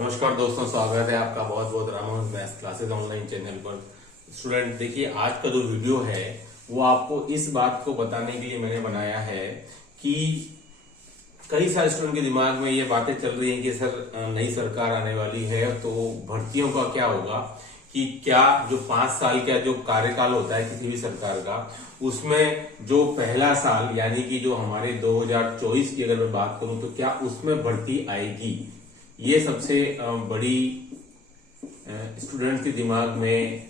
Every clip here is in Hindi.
नमस्कार दोस्तों, स्वागत है आपका बहुत बहुत Ramohan maths classes online channel पर। स्टूडेंट देखिए, आज का जो वीडियो है वो आपको इस बात को बताने के लिए मैंने बनाया है कि कई सारे स्टूडेंट के दिमाग में ये बातें चल रही हैं कि सर नई सरकार आने वाली है तो भर्तियों का क्या होगा, कि क्या जो 5 साल का जो कार्यकाल होता है किसी भी सरकार का, उसमें जो पहला साल यानी कि जो हमारे 2024 की अगर मैं बात करूं तो क्या उसमें भर्ती आएगी। ये सबसे बड़ी स्टूडेंट के दिमाग में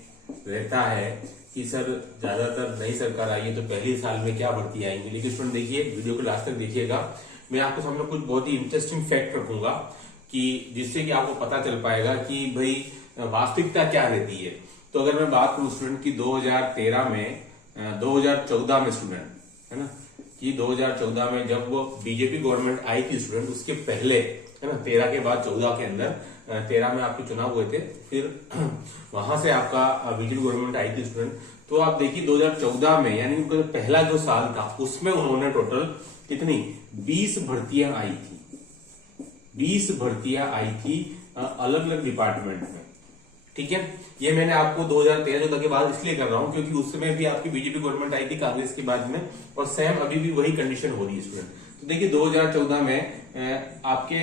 रहता है कि सर ज्यादातर नई सरकार आई है तो पहले साल में क्या भर्ती आएंगी। लेकिन स्टूडेंट देखिए, वीडियो को लास्ट तक देखिएगा। मैं आपको सामने कुछ बहुत ही इंटरेस्टिंग फैक्ट रखूंगा कि जिससे कि आपको पता चल पाएगा कि भाई वास्तविकता क्या रहती है। तो अगर मैं बात करूं स्टूडेंट की 2013 में 2014 में स्टूडेंट है ना, कि 2014 में जब वो बीजेपी गवर्नमेंट आई थी स्टूडेंट, उसके पहले है ना 13 के बाद 14 के अंदर 13 में आपके चुनाव हुए थे, फिर वहां से आपका बीजेपी गवर्नमेंट आई थी स्टूडेंट। तो आप देखिए 2014 में यानी उनका पहला जो साल था उसमें उन्होंने टोटल कितनी 20 भर्तियां आई थी। 20 भर्तियां आई थी अलग अलग डिपार्टमेंट में। ठीक है, ये मैंने आपको 2013-14 के बाद इसलिए कर रहा हूं क्योंकि उस समय भी आपकी बीजेपी गवर्नमेंट आई थी कांग्रेस के बाद में, और सेम अभी भी वही कंडीशन हो रही है स्टूडेंट। तो देखिए 2014 में आपके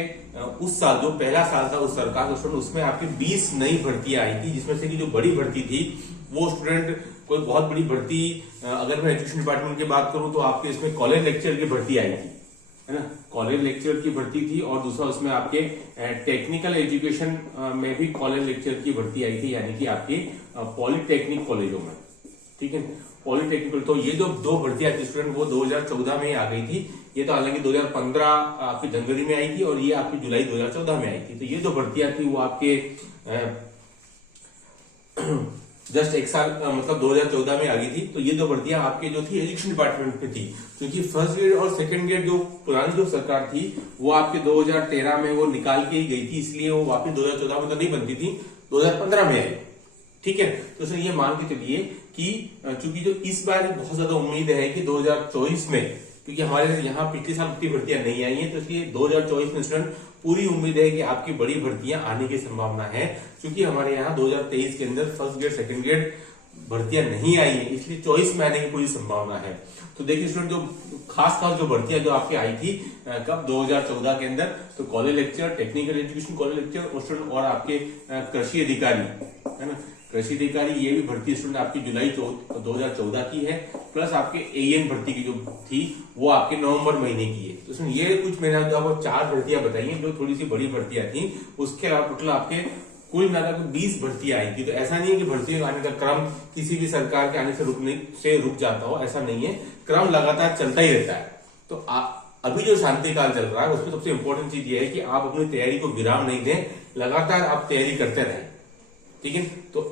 उस साल जो पहला साल था उस सरकार का, उसमें आपकी 20 नई भर्तियां आई थी, जिसमें से कि जो बड़ी भर्ती थी वो स्टूडेंट कोई बहुत बड़ी भर्ती, अगर मैं एजुकेशन डिपार्टमेंट की बात करूं तो आपके इसमें कॉलेज लेक्चर की भर्ती आई थी, है ना, कॉलेज लेक्चर की भर्ती थी। और दूसरा उसमें आपके टेक्निकल एजुकेशन में भी कॉलेज लेक्चर की भर्ती आई थी, यानी कि आपकी पॉलिटेक्निक कॉलेजों में। ठीक है, पॉलिटेक्निकल। तो ये जो दो भर्तियां थी स्टूडेंट वो 2014 में ही आ गई थी। ये तो हालांकि 2015 आपकी जनवरी में आई थी और ये आपकी जुलाई 2014 में आई थी। तो ये जो भर्तियां थी वो आपके जस्ट एक साल मतलब 2014 में आ गई थी। तो ये दो भर्तियां आपके जो थी एजुकेशन डिपार्टमेंट में थी, क्योंकि फर्स्ट ग्रेड और सेकंड ग्रेड जो पुरानी जो सरकार थी वो आपके 2013 में वो निकाल के ही गई थी, इसलिए वो वापस 2014 में तो नहीं बनती थी, 2015 में आई। ठीक है, तो सर ये मान के चलिए कि चूंकि जो इस बार बहुत ज्यादा उम्मीद है कि 2024 में, क्योंकि हमारे यहाँ पिछले साल उतनी भर्तियां नहीं आई है, तो इसलिए 2024 में स्टूडेंट पूरी उम्मीद है कि आपकी बड़ी भर्तियां आने की संभावना है। क्योंकि हमारे यहाँ 2023 के अंदर फर्स्ट ग्रेड सेकंड ग्रेड भर्तियां नहीं आई है, इसलिए 24 में आने की पूरी संभावना है। तो देखिए स्टूडेंट, जो खास जो भर्तियां जो आपकी आई थी कब 2014 के अंदर, तो college lecture, technical education college lecture और आपके कृषि अधिकारी, है ना, कृषि अधिकारी, ये भी भर्ती स्टूडेंट आपकी जुलाई 2014 की है। प्लस आपके एएन भर्ती की जो थी वो आपके नवंबर महीने की है। तो सुन, ये कुछ मैंने आपको 4 भर्तियां बताई हैं जो थोड़ी सी बड़ी भर्तियां थी। उसके अलावा टोटल आपके कुल मिलाकर 20 भर्तियां आई थी। तो ऐसा नहीं है कि भर्तियों आने का क्रम किसी भी सरकार के आने से रुक जाता हो, ऐसा नहीं है, क्रम लगातार चलता ही रहता है। तो अभी जो शांति काल चल रहा है उसमें सबसे इंपॉर्टेंट चीज ये है कि आप अपनी तैयारी को विराम नहीं दें, लगातार आप तैयारी करते रहें। ठीक है, तो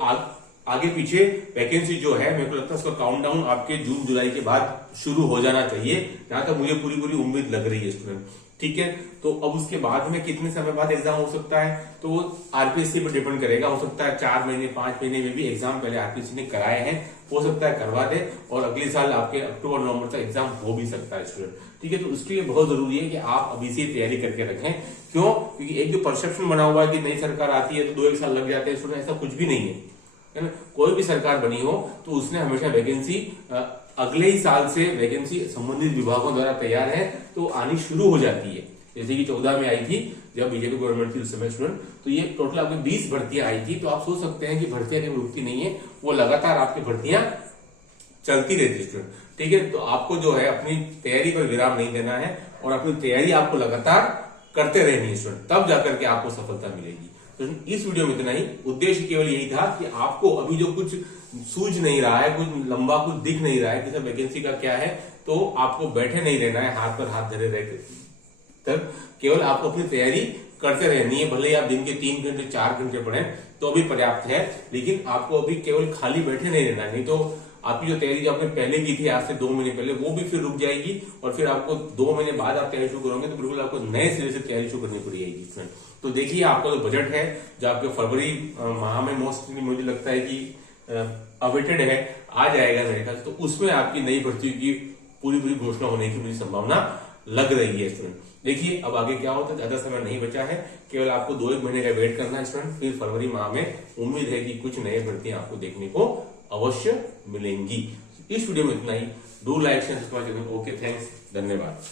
आगे पीछे वैकेंसी जो है मेरे को लगता है उसका काउंटडाउन आपके जून जुलाई के बाद शुरू हो जाना चाहिए, जहां तक मुझे पूरी पूरी उम्मीद लग रही है स्टूडेंट। ठीक है, तो अब उसके बाद में कितने समय बाद एग्जाम हो सकता है तो वो आरपीएससी पर डिपेंड करेगा। हो सकता है 4 महीने 5 महीने में भी एग्जाम पहले आरपीएससी ने कराए हैं, हो सकता है करवा दे, और अगले साल आपके अक्टूबर नवंबर तक एग्जाम हो भी सकता है स्टूडेंट। ठीक है, तो उसके लिए बहुत जरूरी है कि आप अभी से तैयारी करके रखें। क्यों? क्योंकि एक जो परसेप्शन बना हुआ है कि नई सरकार आती है तो 2-1 साल लग जाते हैं स्टूडेंट, ऐसा कुछ भी नहीं है ना। कोई भी सरकार बनी हो तो उसने हमेशा वैकेंसी अगले ही साल से वैकेंसी संबंधित विभागों द्वारा तैयार है तो आनी शुरू हो जाती है। जैसे कि 14 में आई थी जब बीजेपी गवर्नमेंट थी उस समय स्टूडेंट, तो ये टोटल आपकी 20 भर्तियां आई थी। तो आप सोच सकते हैं कि भर्तियां कभी रुकती नहीं है, वो लगातार आपकी भर्तियां चलती रहती है स्टूडेंट। ठीक है, तो आपको जो है अपनी तैयारी पर विराम नहीं देना है और अपनी तैयारी आपको लगातार करते रहनी है स्टूडेंट, तब जाकर के आपको सफलता मिलेगी। तो इस वीडियो में इतना ही। उद्देश्य केवल यही था कि आपको अभी जो कुछ सूझ नहीं रहा है, कुछ लंबा कुछ दिख नहीं रहा है कि सर वैकेंसी का क्या है, तो आपको बैठे नहीं रहना है हाथ पर हाथ धरे रहकर, तब केवल आपको अपनी तैयारी करते रहनी है। भले ही आप दिन के 3 घंटे 4 घंटे पढ़ें तो भी पर्याप्त है, लेकिन आपको अभी केवल खाली बैठे नहीं रहना है। नहीं तो आपकी जो तैयारी जो आपने पहले की थी आज से 2 महीने पहले, वो भी फिर रुक जाएगी और फिर आपको 2 महीने बाद आप तैयारी शुरू करोगे तो बिल्कुल आपको नए सिरे से तैयारी शुरू करनी पड़ेगी। तो देखिए, आपका जो बजट है जो आपके फरवरी माह में मोस्टली मुझे लगता है कि अवेटेड है, आ जाएगा मेरे ख्याल से, तो उसमें आपकी नई भर्तियों की पूरी पूरी घोषणा होने की मुझे संभावना लग रही है स्टूडेंट। देखिए अब आगे क्या होता है, ज्यादा समय नहीं बचा है, केवल आपको 2-1 महीने का वेट करना है स्टूडेंट। फिर फरवरी माह में उम्मीद है कि कुछ नए भर्तियां आपको देखने को अवश्य मिलेंगी। इस वीडियो में इतना ही। Do like share subscribe. Okay, thanks, धन्यवाद।